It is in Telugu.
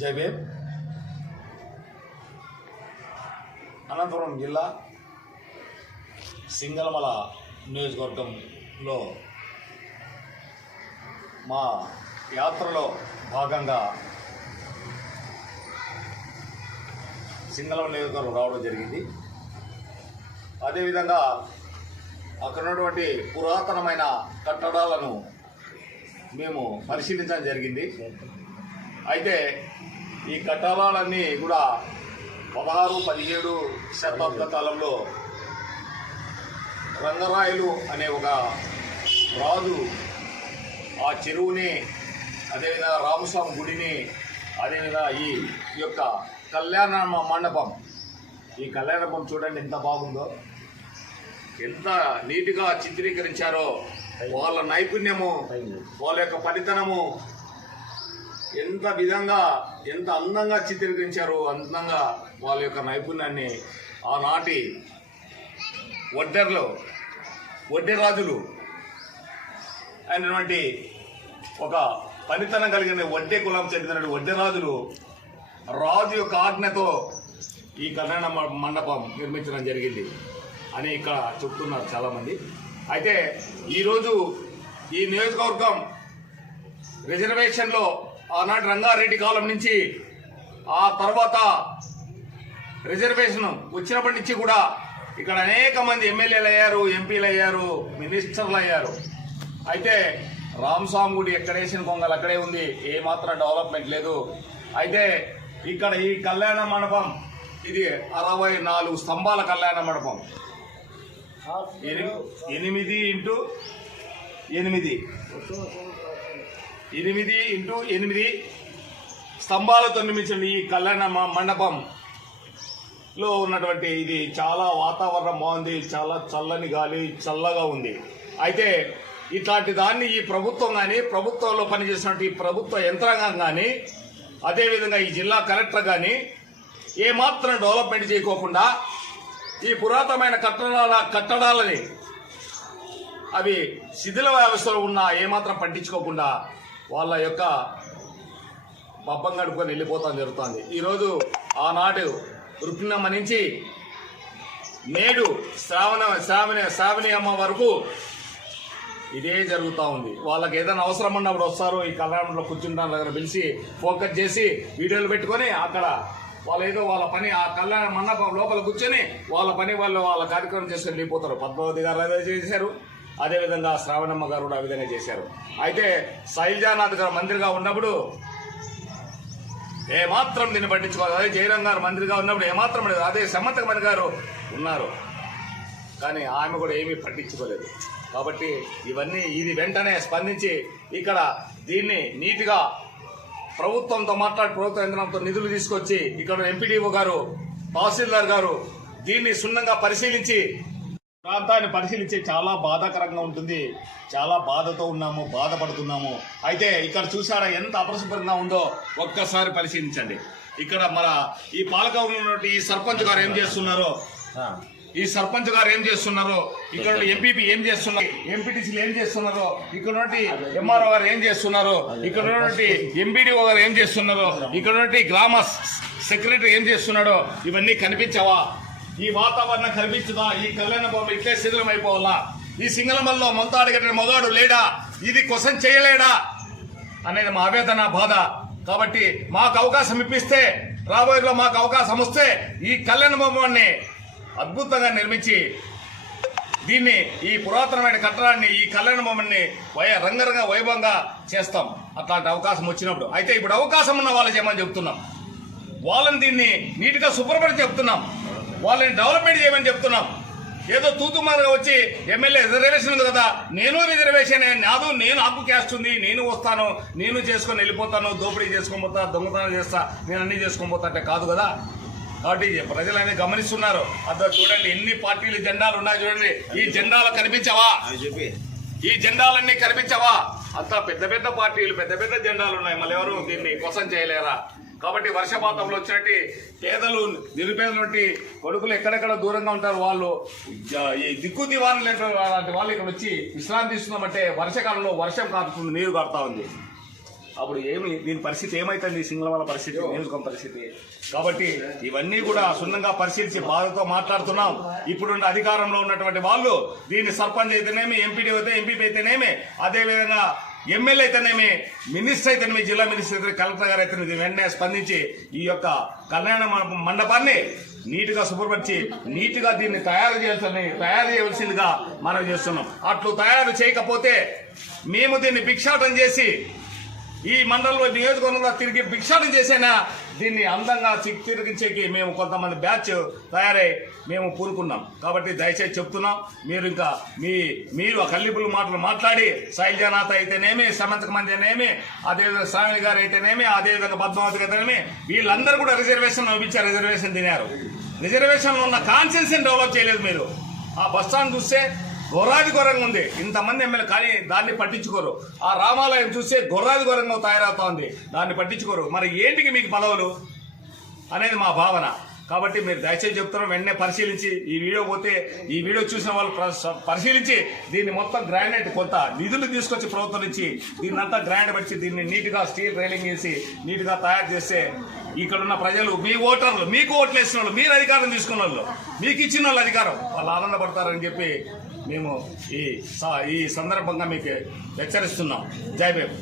జై భీమ్. అనంతపురం జిల్లా సింగళమల నియోజకవర్గంలో మా యాత్రలో భాగంగా సింగళమల నియోజకవర్గం రావడం జరిగింది. అదేవిధంగా అక్కడ ఉన్నటువంటి పురాతనమైన కట్టడాలను మేము పరిశీలించడం జరిగింది. అయితే ఈ కట్టడాలన్నీ కూడా 16-17 శతాబ్ద కాలంలో రంగరాయలు అనే ఒక రాజు ఆ చెరువుని, అదేవిధంగా రామస్వామి గుడిని, అదేవిధంగా ఈ యొక్క కళ్యాణ మండపం, ఈ కళ్యాణ మండపం చూడండి ఎంత బాగుందో, ఎంత నీట్గా చిత్రీకరించారో. వాళ్ళ నైపుణ్యము, వాళ్ళ యొక్క పనితనము ఎంత విధంగా, ఎంత అందంగా చిత్రీకరించారు. అందంగా వాళ్ళ యొక్క నైపుణ్యాన్ని ఆనాటి వడ్డె రాజులు అయినటువంటి ఒక పనితనం కలిగిన వడ్డె కులం చెందిన వడ్డె రాజులు రాజు యొక్క ఆజ్ఞతో ఈ కళ్యాణ మండపం నిర్మించడం జరిగింది అని ఇక్కడ చెప్తున్నారు చాలామంది. అయితే ఈరోజు ఈ నియోజకవర్గం రిజర్వేషన్లో ఆనాటి రంగారెడ్డి కాలం నుంచి, ఆ తర్వాత రిజర్వేషన్ వచ్చినప్పటి నుంచి కూడా ఇక్కడ అనేక మంది ఎమ్మెల్యేలు అయ్యారు, ఎంపీలు అయ్యారు, మినిస్టర్లు అయ్యారు. అయితే రామస్వామి గుడి ఎక్కడేసిన కొంగలు అక్కడే ఉంది, ఏమాత్రం డెవలప్మెంట్ లేదు. అయితే ఇక్కడ ఈ కళ్యాణ మండపం ఇది 64 స్తంభాల కళ్యాణ మండపం, 8x8 స్తంభాలతో నిర్మించిన ఈ కళ్యాణ మండపంలో ఉన్నటువంటి ఇది చాలా వాతావరణం బాగుంది, చాలా చల్లని గాలి, చల్లగా ఉంది. అయితే ఇట్లాంటి దాన్ని ఈ ప్రభుత్వం కానీ, ప్రభుత్వంలో పనిచేసినటువంటి ప్రభుత్వ యంత్రాంగం కానీ, అదేవిధంగా ఈ జిల్లా కలెక్టర్ కానీ ఏమాత్రం డెవలప్మెంట్ చేయకోకుండా ఈ పురాతనమైన కట్టడాలని అవి శిథిల వ్యవస్థలో ఉన్న ఏమాత్రం పట్టించుకోకుండా వాళ్ళ యొక్క పబ్బం గడుపుకొని వెళ్ళిపోతాం జరుగుతుంది. ఈరోజు ఆనాడు రుక్మిణమ్మ నుంచి నేడు శ్రావణి అమ్మ వరకు ఇదే జరుగుతూ ఉంది. వాళ్ళకి ఏదైనా అవసరం ఉన్నప్పుడు వస్తారు, ఈ కళ్యాణంలో కూర్చుంటాం దగ్గర పిలిచి ఫోకస్ చేసి వీడియోలు పెట్టుకొని అక్కడ వాళ్ళు ఏదో వాళ్ళ పని ఆ కళ్యాణ మండపం లోపల కూర్చొని వాళ్ళ పని వాళ్ళ కార్యక్రమం చేసుకొని వెళ్ళిపోతారు. పద్మావతి గారు అదే చేశారు, అదేవిధంగా శ్రావణమ్మ గారు కూడా ఆ విధంగా చేశారు. అయితే శైలజానాథ్ గారు మంత్రిగా ఉన్నప్పుడు ఏమాత్రం దీన్ని పట్టించుకోవాలి. అదే జయరాం గారు మంత్రిగా ఉన్నప్పుడు ఏమాత్రం లేదు. అదే సమంత మణి గారు ఉన్నారు, కానీ ఆమె కూడా ఏమీ పట్టించుకోలేదు. కాబట్టి ఇది వెంటనే స్పందించి ఇక్కడ దీన్ని నీట్గా ప్రభుత్వంతో ప్రభుత్వ యంత్రంతో నిధులు తీసుకొచ్చి ఇక్కడ ఎంపీడీఓ గారు, తహసీల్దార్ గారు దీన్ని క్షుణ్ణంగా పరిశీలించి ప్రాంతాన్ని పరిశీలించి చాలా బాధాకరంగా ఉంటుంది. చాలా బాధతో ఉన్నాము, బాధపడుతున్నాము. అయితే ఇక్కడ చూసారా ఎంత అపరిశుభ్రంగా ఉందో ఒక్కసారి పరిశీలించండి. ఇక్కడ మన ఈ పాలక ఉన్నటువంటి ఈ సర్పంచ్ గారు ఏం చేస్తున్నారో, ఇక్కడ ఎంపీపీ ఏం చేస్తున్నారు, ఎంపీటీసీలు ఏం చేస్తున్నారో, ఇక్కడ ఎంఆర్ఓ గారు ఏం చేస్తున్నారో, ఇక్కడ ఎంపీడీఓ గారు ఏం చేస్తున్నారో, ఇక్కడ గ్రామ సెక్రటరీ ఏం చేస్తున్నాడో ఇవన్నీ కనిపించవా? ఈ వాతావరణం కనిపించదా? ఈ కళ్యాణ భవనం ఇట్లే శిథిలం అయిపోవాలా? ఈ సింగళమల్లో మొంతాడుగట్టిన మొగాడు లేడా? ఇది క్వశ్చన్ చేయలేడా అనేది మా ఆవేదన, బాధ. కాబట్టి మాకు అవకాశం ఇప్పిస్తే, రాబోయేలో మాకు అవకాశం వస్తే ఈ కళ్యాణ భవనాన్ని అద్భుతంగా నిర్మించి దీన్ని ఈ పురాతనమైన కట్టడాన్ని, ఈ కళ్యాణ భవనాన్ని రంగరంగ వైభవంగా చేస్తాం అట్లాంటి అవకాశం వచ్చినప్పుడు. అయితే ఇప్పుడు అవకాశం ఉన్న వాళ్ళు చేయమని చెప్తున్నాం, వాళ్ళని దీన్ని నీట్గా శుభ్రపడి చెప్తున్నాం, వాళ్ళని డెవలప్మెంట్ చేయమని చెప్తున్నాం. ఏదో తూతుమారుగా వచ్చి ఎమ్మెల్యే రిజర్వేషన్ ఉంది కదా, నేను రిజర్వేషన్ నాదు, నేను ఆకు క్యాస్ట్ ఉంది, నేను వస్తాను, నేను చేసుకొని వెళ్ళిపోతాను, దోపిడీ చేసుకొని పోతా, దొంగతనం చేస్తా, నేను అన్ని చేసుకొని పోతా అంటే కాదు కదా. కాబట్టి ప్రజలనే గమనిస్తున్నారు. అదో చూడండి ఎన్ని పార్టీలు జెండాలు ఉన్నాయి చూడండి. ఈ జెండాలు కనిపించవా? ఈ జెండాలన్నీ కనిపించవా? అంతా పెద్ద పెద్ద పార్టీలు, పెద్ద పెద్ద జెండాలు ఉన్నాయి. మళ్ళీ ఎవరు దీన్ని కోసం చేయలేరా? కాబట్టి వర్షపాతంలో వచ్చినట్టు పేదలు నిరుపేదలు కొడుకులు ఎక్కడెక్కడ దూరంగా ఉంటారు, వాళ్ళు ఈ దిక్కు దివాణం లేని అలాంటి వాళ్ళు ఇక్కడ వచ్చి విశ్రాంతి తీసుకున్నామంటే వర్షాకాలంలో వర్షం కారుతుంది, నీరు కారుతా ఉంది. అప్పుడు దీని పరిస్థితి ఏమైతుంది, సింగళవాళ్ళ పరిస్థితి, నియోజకవర్గం పరిస్థితి. కాబట్టి ఇవన్నీ కూడా సున్నంగా పరిశీలించి బాధతో మాట్లాడుతున్నాం. ఇప్పుడున్న అధికారంలో ఉన్నటువంటి వాళ్ళు దీన్ని సర్పంచ్ అయితేనేమి, ఎంపీడీ అయితే, ఎంపీపీ అయితేనేమి, అదేవిధంగా ఎమ్మెల్యే అయితేనేమి, మినిస్టర్ అయితేనేమి, జిల్లా మినిస్టర్ అయితే, కలెక్టర్ గారు అయితే వెంటనే స్పందించి ఈ యొక్క కళ్యాణ మండపాన్ని నీటిగా శుభ్రపరిచి నీటిగా దీన్ని తయారు చేయవలసిందిగా మనం చేస్తున్నాం. అట్లు తయారు చేయకపోతే మేము దీన్ని భిక్షాటం చేసి ఈ మండలంలో నియోజకవర్గంలో తిరిగి భిక్షాటం చేసైనా దీన్ని అందంగా తిరిగించేకి మేము కొంతమంది బ్యాచ్ తయారై మేము పూనుకున్నాం. కాబట్టి దయచేసి చెప్తున్నాం, మీరు ఇంకా మీరు ఆ కల్లిపులు మాటలు మాట్లాడి శైలజానాథ్ అయితేనేమి, సమంతక మంది అయితేనేమి, అదేవిధంగా స్వామి గారు అయితేనేమి, అదేవిధంగా పద్మావతి అయితేనేమి, వీళ్ళందరూ కూడా రిజర్వేషన్ ఇచ్చారు, రిజర్వేషన్ తినారు. రిజర్వేషన్లో ఉన్న కాన్సెన్స్ డెవలప్ చేయలేదు మీరు. ఆ బస్టాండ్ చూస్తే గొర్రాది ఘోరంగా ఉంది, ఇంతమంది ఎమ్మెల్యే కానీ దాన్ని పట్టించుకోరు. ఆ రామాలయం చూస్తే గొర్రాది ఘోరంగా తయారవుతా ఉంది, దాన్ని పట్టించుకోరు. మరి ఏంటికి మీకు పదవులు అనేది మా భావన. కాబట్టి మీరు దయచేసి చెప్తున్నాం, వెంటనే పరిశీలించి ఈ వీడియో చూసిన వాళ్ళు పరిశీలించి దీన్ని మొత్తం గ్రానైట్ కొంత నిధులు తీసుకొచ్చి ప్రభుత్వం నుంచి దీన్నంతా గ్రానైట్ పట్టి దీన్ని నీట్గా స్టీల్ రైలింగ్ వేసి నీట్గా తయారు చేస్తే ఇక్కడున్న ప్రజలు, మీ ఓటర్లు, మీకు ఓట్లు వేసిన వాళ్ళు, మీరు అధికారం తీసుకున్న వాళ్ళు, మీకు ఇచ్చిన వాళ్ళు అధికారం, వాళ్ళు ఆనందపడతారని చెప్పి మేము ఈ సందర్భంగా మీకు హెచ్చరిస్తున్నాం. జై భీమ్.